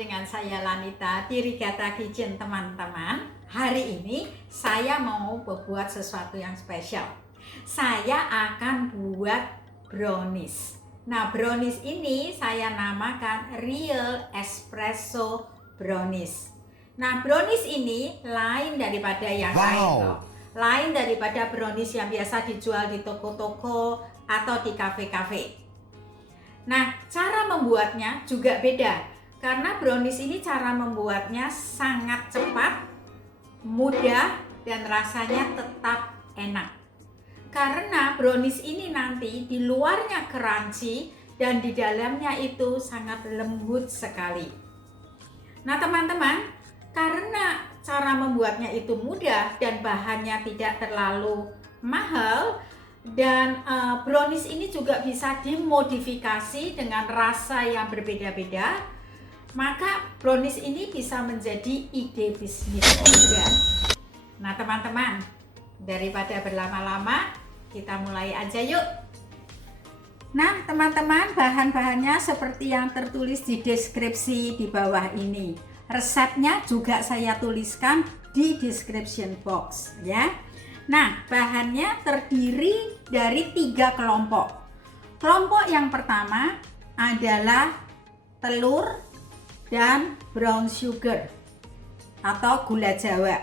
dengan saya Lanita di Rigata Kitchen, teman-teman. Hari ini saya mau membuat sesuatu yang spesial. Saya akan buat brownies. Nah, brownies ini saya namakan Real Espresso Brownies. Nah, brownies ini lain daripada yang lain loh. Lain daripada brownies yang biasa dijual di toko-toko atau di kafe-kafe. Nah, cara membuatnya juga beda. Karena brownies ini cara membuatnya sangat cepat, mudah, dan rasanya tetap enak. Karena brownies ini nanti di luarnya crunchy dan di dalamnya itu sangat lembut sekali. Nah teman-teman, karena cara membuatnya itu mudah dan bahannya tidak terlalu mahal, dan brownies ini juga bisa dimodifikasi dengan rasa yang berbeda-beda, maka brownies ini bisa menjadi ide bisnis juga. Nah teman-teman, daripada berlama-lama, kita mulai aja yuk. Nah teman-teman, bahan-bahannya seperti yang tertulis di deskripsi di bawah ini. Resepnya juga saya tuliskan di description box ya. Nah, bahannya terdiri dari 3 kelompok. Kelompok yang pertama adalah telur dan brown sugar atau gula Jawa.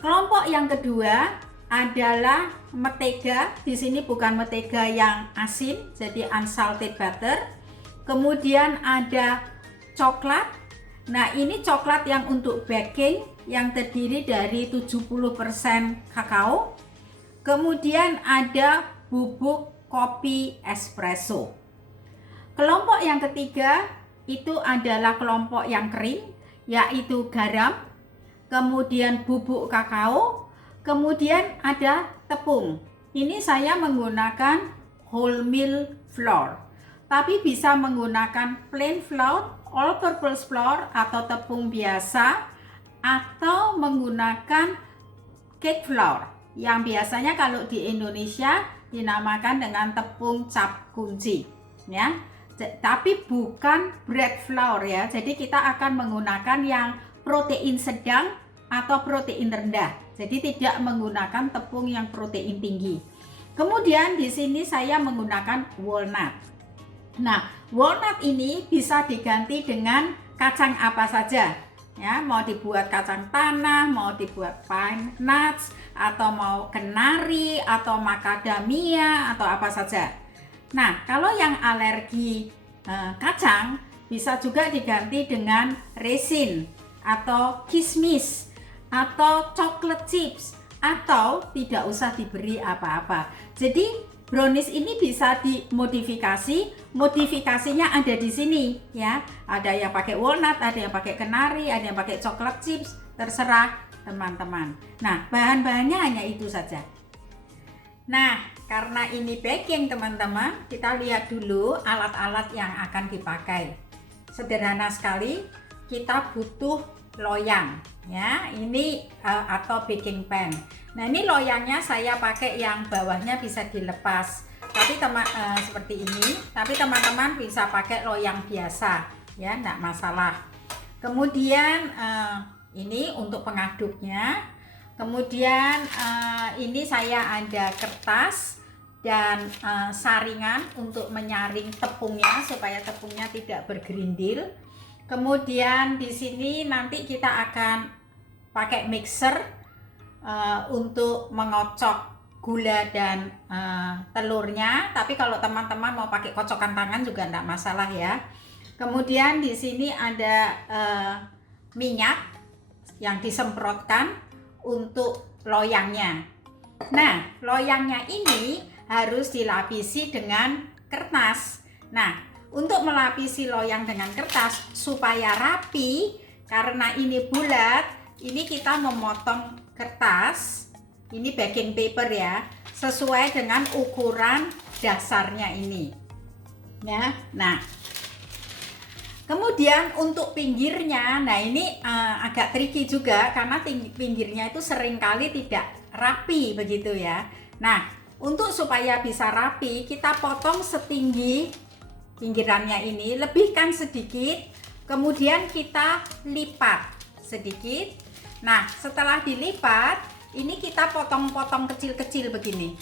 Kelompok yang kedua adalah mentega. Di sini bukan mentega yang asin, jadi unsalted butter. Kemudian ada coklat. Nah, ini coklat yang untuk baking yang terdiri dari 70% kakao. Kemudian ada bubuk kopi espresso. Kelompok yang ketiga itu adalah kelompok yang kering, yaitu garam, kemudian bubuk kakao, kemudian ada tepung. Ini saya menggunakan wholemeal flour, tapi bisa menggunakan plain flour, all purpose flour atau tepung biasa, atau menggunakan cake flour yang biasanya kalau di Indonesia dinamakan dengan tepung cap kunci ya. Tapi bukan bread flour ya. Jadi kita akan menggunakan yang protein sedang atau protein rendah. Jadi tidak menggunakan tepung yang protein tinggi. Kemudian di sini saya menggunakan walnut. Nah, walnut ini bisa diganti dengan kacang apa saja. Ya, mau dibuat kacang tanah, mau dibuat pine nuts, atau mau kenari, atau macadamia, atau apa saja. Nah, kalau yang alergi kacang bisa juga diganti dengan resin atau kismis atau chocolate chips, atau tidak usah diberi apa-apa. Jadi brownies ini bisa dimodifikasi, modifikasinya ada di sini ya. Ada yang pakai walnut, ada yang pakai kenari, ada yang pakai chocolate chips, terserah teman-teman. Nah, bahan-bahannya hanya itu saja. Nah, karena ini baking teman-teman, kita lihat dulu alat-alat yang akan dipakai. Sederhana sekali, kita butuh loyang ya, ini atau baking pan. Nah, ini loyangnya saya pakai yang bawahnya bisa dilepas. Tapi seperti ini, tapi teman-teman bisa pakai loyang biasa ya, enggak masalah. Kemudian ini untuk pengaduknya. Kemudian ini saya ada kertas dan saringan untuk menyaring tepungnya supaya tepungnya tidak bergerindil. Kemudian di sini nanti kita akan pakai mixer untuk mengocok gula dan telurnya. Tapi kalau teman-teman mau pakai kocokan tangan juga enggak masalah ya. Kemudian di sini ada minyak yang disemprotkan untuk loyangnya. Nah, loyangnya ini harus dilapisi dengan kertas. Nah, untuk melapisi loyang dengan kertas supaya rapi, karena ini bulat, ini kita memotong kertas, ini baking paper ya, sesuai dengan ukuran dasarnya ini. Ya, nah. Kemudian untuk pinggirnya, nah ini agak tricky juga karena pinggirnya itu seringkali tidak rapi begitu ya. Nah, untuk supaya bisa rapi, kita potong setinggi pinggirannya ini, lebihkan sedikit, kemudian kita lipat sedikit. Nah, setelah dilipat, ini kita potong-potong kecil-kecil begini.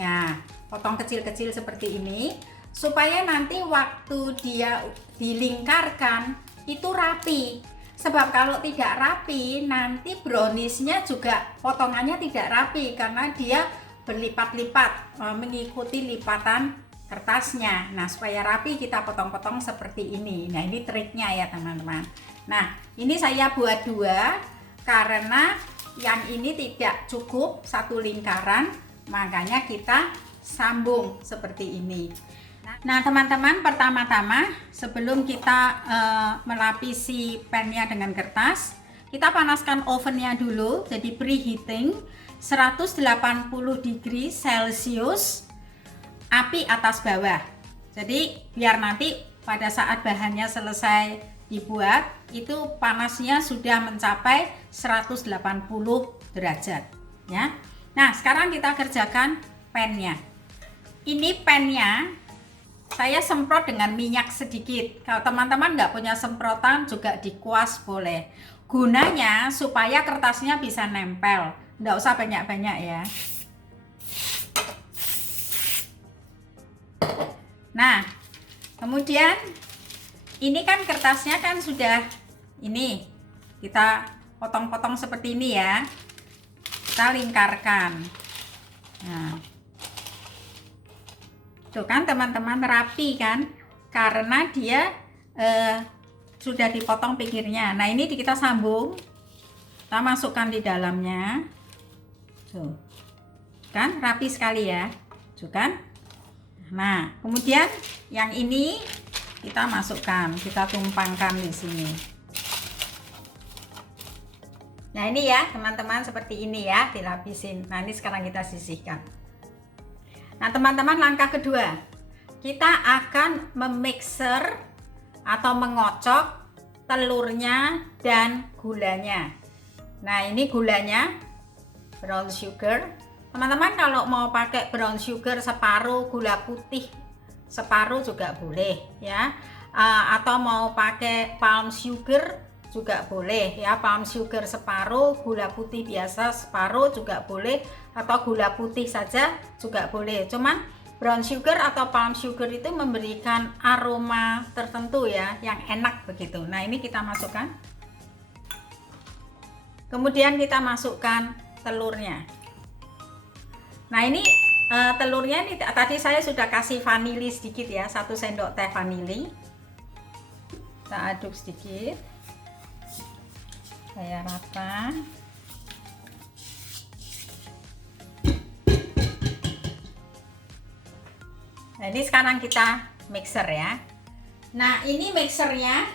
Nah, potong kecil-kecil seperti ini supaya nanti waktu dia dilingkarkan itu rapi. Sebab kalau tidak rapi, nanti browniesnya juga potongannya tidak rapi karena dia berlipat-lipat mengikuti lipatan kertasnya. Nah, supaya rapi kita potong-potong seperti ini. Nah, ini triknya ya teman-teman. Nah, ini saya buat 2 karena yang ini tidak cukup satu lingkaran, makanya kita sambung seperti ini. Nah teman-teman, pertama-tama sebelum kita melapisi pennya dengan kertas, kita panaskan ovennya dulu, jadi preheating 180 degree Celcius, api atas bawah. Jadi biar nanti pada saat bahannya selesai dibuat itu panasnya sudah mencapai 180 derajat ya. Nah sekarang kita kerjakan pennya. Ini pennya saya semprot dengan minyak sedikit. Kalau teman-teman nggak punya semprotan juga dikuas boleh. Gunanya supaya kertasnya bisa nempel, nggak usah banyak-banyak ya. Nah kemudian ini kan kertasnya kan sudah ini kita potong-potong seperti ini ya, kita lingkarkan. Nah tuh kan teman-teman, rapi kan karena dia sudah dipotong pinggirnya. Nah ini kita sambung, kita masukkan di dalamnya tuh kan, rapi sekali ya tuh kan. Nah kemudian yang ini kita masukkan, kita tumpangkan di sini. Nah ini ya teman-teman, seperti ini ya dilapisin. Nah ini sekarang kita sisihkan. Nah teman-teman, langkah kedua kita akan memixer atau mengocok telurnya dan gulanya. Nah ini gulanya brown sugar. Teman-teman kalau mau pakai brown sugar separuh, gula putih separuh juga boleh ya, atau mau pakai palm sugar juga boleh ya. Palm sugar separuh, gula putih biasa separuh juga boleh, atau gula putih saja juga boleh. Cuman brown sugar atau palm sugar itu memberikan aroma tertentu ya yang enak begitu. Nah ini kita masukkan, kemudian kita masukkan telurnya. Nah ini telurnya ini tadi saya sudah kasih vanili sedikit ya, 1 sendok teh vanili. Kita aduk sedikit supaya rata. Nah ini sekarang kita mixer ya. Nah ini mixernya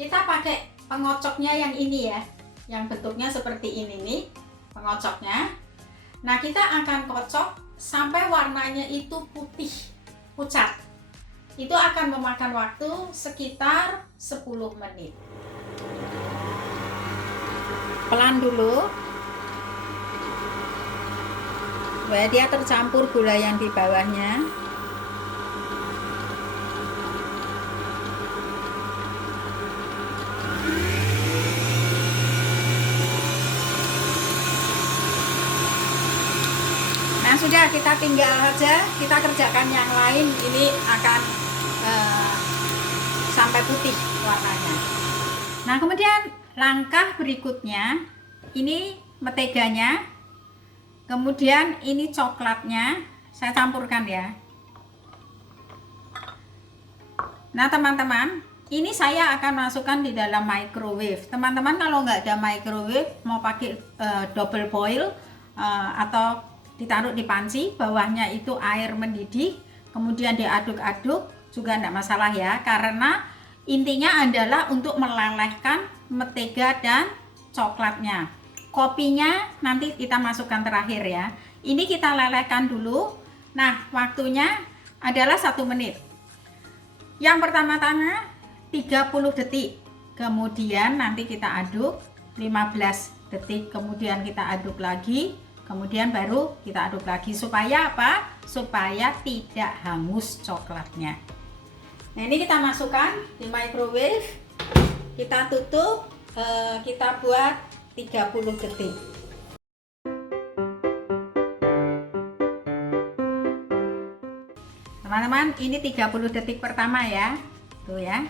kita pakai pengocoknya yang ini ya, yang bentuknya seperti ini nih pengocoknya. Nah kita akan kocok sampai warnanya itu putih pucat. Itu akan memakan waktu sekitar 10 menit. Pelan dulu supaya dia tercampur gula yang di bawahnya. Nah sudah, kita tinggal aja kita kerjakan yang lain. Ini akan sampai putih warnanya. Nah kemudian langkah berikutnya ini menteganya, kemudian ini coklatnya saya campurkan ya. Nah teman-teman, ini saya akan masukkan di dalam microwave. Teman-teman kalau nggak ada microwave, mau pakai double boil atau ditaruh di panci, bawahnya itu air mendidih, kemudian diaduk-aduk juga tidak masalah ya, karena intinya adalah untuk melelehkan mentega dan coklatnya. Kopinya nanti kita masukkan terakhir ya. Ini kita lelehkan dulu. Nah waktunya adalah 1 menit. Yang pertama-tama 30 detik, kemudian nanti kita aduk 15 detik, kemudian kita aduk lagi, kemudian baru kita aduk lagi. Supaya apa? Supaya tidak hangus coklatnya. Nah ini kita masukkan di microwave. kita tutup, kita buat 30 detik. Teman-teman, ini 30 detik pertama ya. Tuh ya.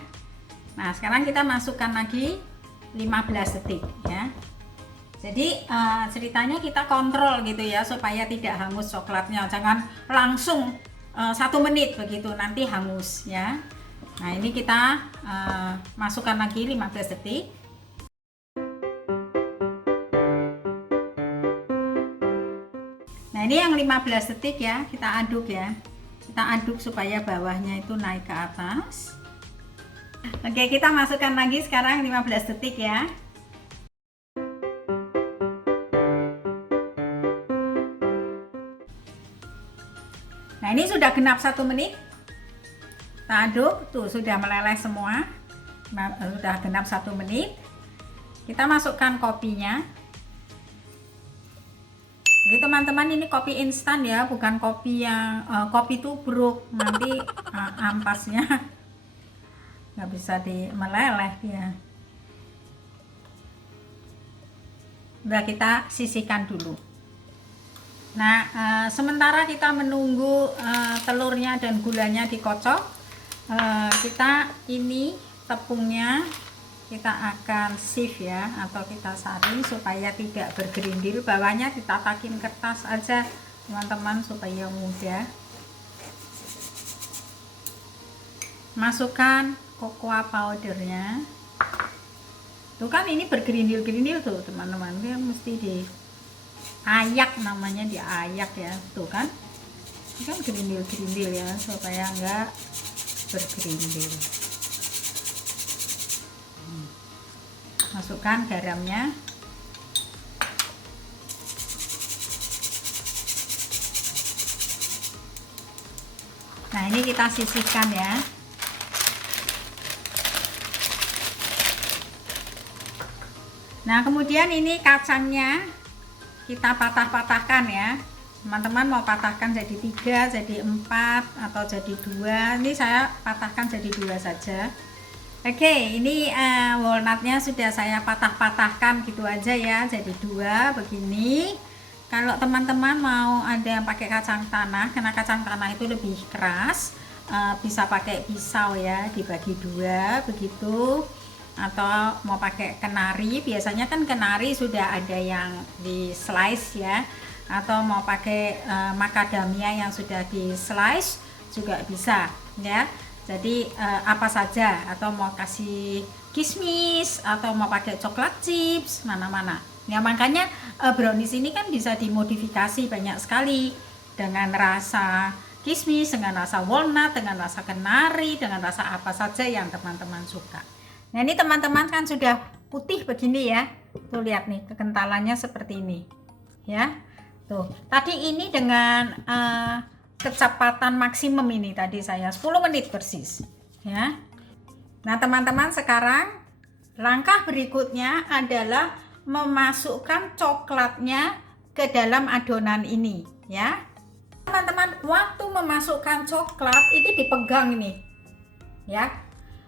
Nah, sekarang kita masukkan lagi 15 detik ya. Jadi ceritanya kita kontrol gitu ya supaya tidak hangus coklatnya. Jangan langsung 1 menit begitu, nanti hangus ya. Nah, ini kita masukkan lagi 15 detik. Nah, ini yang 15 detik ya, kita aduk ya. Kita aduk supaya bawahnya itu naik ke atas. Oke, kita masukkan lagi sekarang 15 detik ya. Nah, ini sudah genap 1 menit. Kita aduk, tuh sudah meleleh semua. Sudah genap 1 menit. Kita masukkan kopinya. Jadi teman-teman, ini kopi instan ya, bukan kopi yang kopi tubruk, nanti ampasnya nggak bisa meleleh ya. Udah, kita sisihkan dulu. Nah, sementara kita menunggu telurnya dan gulanya dikocok, kita ini tepungnya kita akan sieve ya, atau kita saring supaya tidak bergerindil. Bawahnya ditatakin kertas aja teman-teman supaya mudah. Masukkan cocoa powdernya. Tuh kan ini bergerindil-gerindil tuh teman-teman, dia mesti diayak, namanya diayak ya. Tuh kan, ini kan gerindil-gerindil ya supaya enggak bergerindil. Masukkan garamnya. Nah, ini kita sisihkan ya. Nah, kemudian ini kacangnya kita patah-patahkan ya. Teman-teman mau patahkan jadi 3, jadi 4, atau jadi 2. Ini saya patahkan jadi 2 saja. Oke, ini walnutnya sudah saya patah-patahkan gitu aja ya, jadi 2 begini. Kalau teman-teman mau ada yang pakai kacang tanah, karena kacang tanah itu lebih keras, bisa pakai pisau ya, dibagi 2 begitu. Atau mau pakai kenari, biasanya kan kenari sudah ada yang di slice ya. Atau mau pakai macadamia yang sudah di slice juga bisa ya. Jadi apa saja, atau mau kasih kismis, atau mau pakai coklat chips, mana-mana ya. Makanya brownies ini kan bisa dimodifikasi banyak sekali, dengan rasa kismis, dengan rasa walnut, dengan rasa kenari, dengan rasa apa saja yang teman-teman suka. Nah, ini teman-teman kan sudah putih begini ya. Tuh lihat nih, kekentalannya seperti ini ya. Tuh, tadi ini dengan kecepatan maksimum ini tadi saya 10 menit persis ya. Nah, teman-teman, sekarang langkah berikutnya adalah memasukkan coklatnya ke dalam adonan ini ya. Teman-teman, waktu memasukkan coklat ini dipegang ini ya,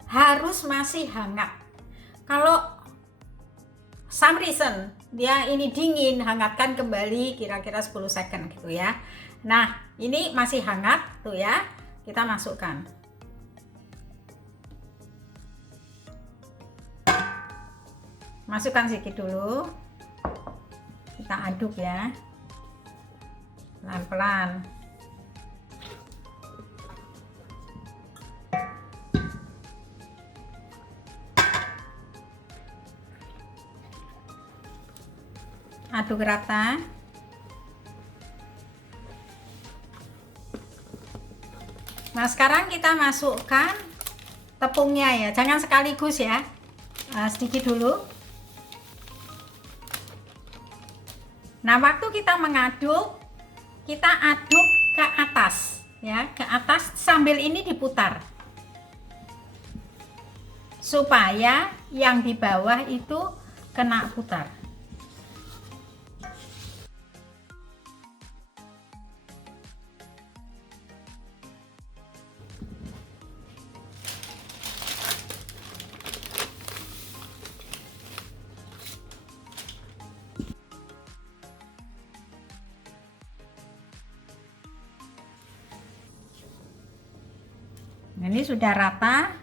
harus masih hangat. Kalau some reason dia ini dingin, hangatkan kembali kira-kira 10 second gitu ya. Nah, ini masih hangat tuh ya, kita masukkan. Masukkan sedikit dulu, kita aduk ya, pelan-pelan. Aduk rata. Nah, sekarang kita masukkan tepungnya ya, jangan sekaligus ya, sedikit dulu. Nah, waktu kita mengaduk, kita aduk ke atas ya, ke atas sambil ini diputar supaya yang di bawah itu kena putar. sudah rata.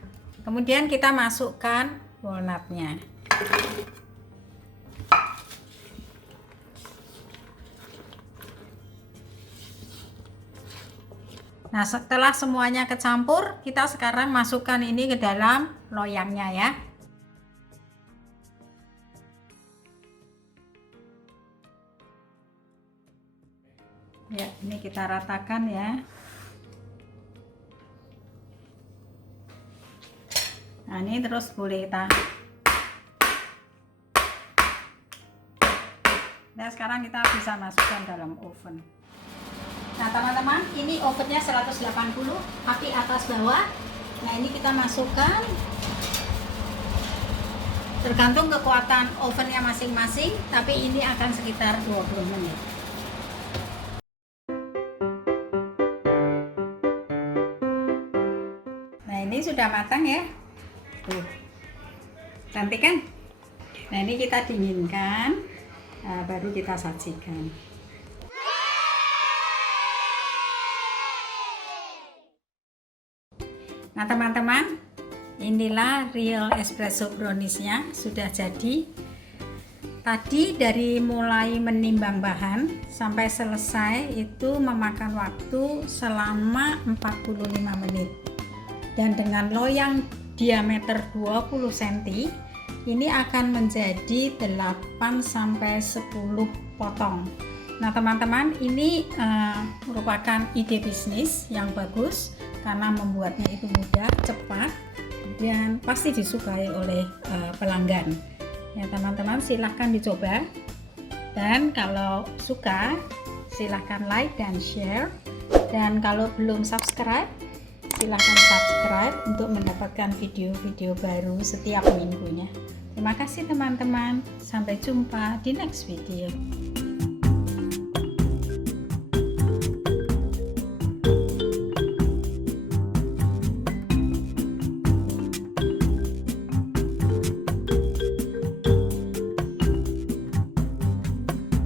Kemudian kita masukkan walnutnya. Nah, setelah semuanya kecampur, kita sekarang masukkan ini ke dalam loyangnya ya. Ya, ini kita ratakan ya. Nah, ini terus boleh kita. Nah, sekarang kita bisa masukkan dalam oven. Nah, teman-teman, ini ovennya 180, api atas bawah. Nah, ini kita masukkan. Tergantung kekuatan ovennya masing-masing, tapi ini akan sekitar 20 menit. Nah, ini sudah matang ya. Tuh. Cantik kan? Nah, ini kita dinginkan. Nah, baru kita sajikan. Nah, teman-teman, inilah real espresso browniesnya sudah jadi. Tadi dari mulai menimbang bahan sampai selesai itu memakan waktu selama 45 menit. Dan dengan loyang diameter 20 cm, ini akan menjadi 8 sampai 10 potong. Nah, teman-teman, ini merupakan ide bisnis yang bagus karena membuatnya itu mudah, cepat, dan pasti disukai oleh pelanggan. Ya, teman-teman, silahkan dicoba. Dan kalau suka, silahkan like dan share. Dan kalau belum subscribe, silahkan subscribe untuk mendapatkan video-video baru setiap minggunya. Terima kasih teman-teman. Sampai jumpa di next video.